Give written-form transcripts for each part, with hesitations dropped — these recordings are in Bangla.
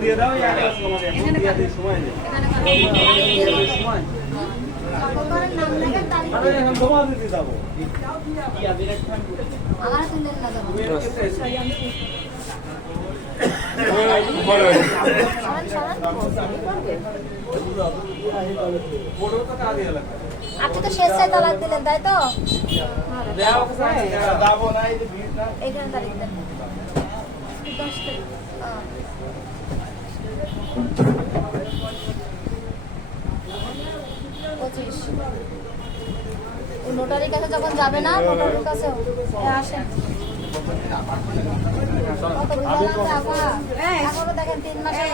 দিয়ে দাও এখানে সময় নেই সময় সকলের নাম লেখেন তারিখ এখন জমা দিতে যাবো আমার তুলেন না জমা আপনি তো স্বেচ্ছায় তালাক দিলেন তাই তো এখানে তারিখ দেন 25 নোটারির কাছে যখন যাবে না নোটারির কাছে আসেন এখনো দেখেন 3 মাসের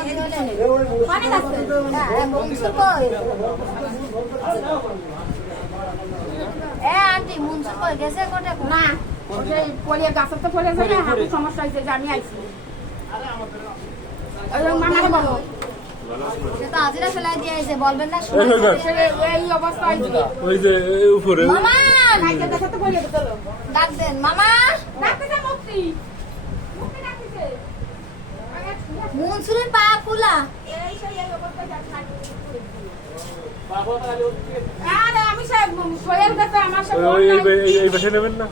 আন্টি মুনসুর কই গেছে কোটে না ওই পলিয়া গাছের তো পড়ে যায় হাতে সমস্যা হয়েছে যে আমি আইছি ওই মামাকে বলো সে তো আজিরা ফেলাই দিয়ে আইছে বলবেন না এই অবস্থা হয়েছে ওই যে উপরে মামা নাইকে গাছের তো পড়ে গেল ডাক দেন মামা ডাকতেছে মুক্তি মুক্তি ডাকতেছে মুনসুরের পা ফুলা এই সেই এই অবস্থা যাচ্ছে আরে আমি সব সোয়েল গেছে আমার সব এই পাশে নেবেন না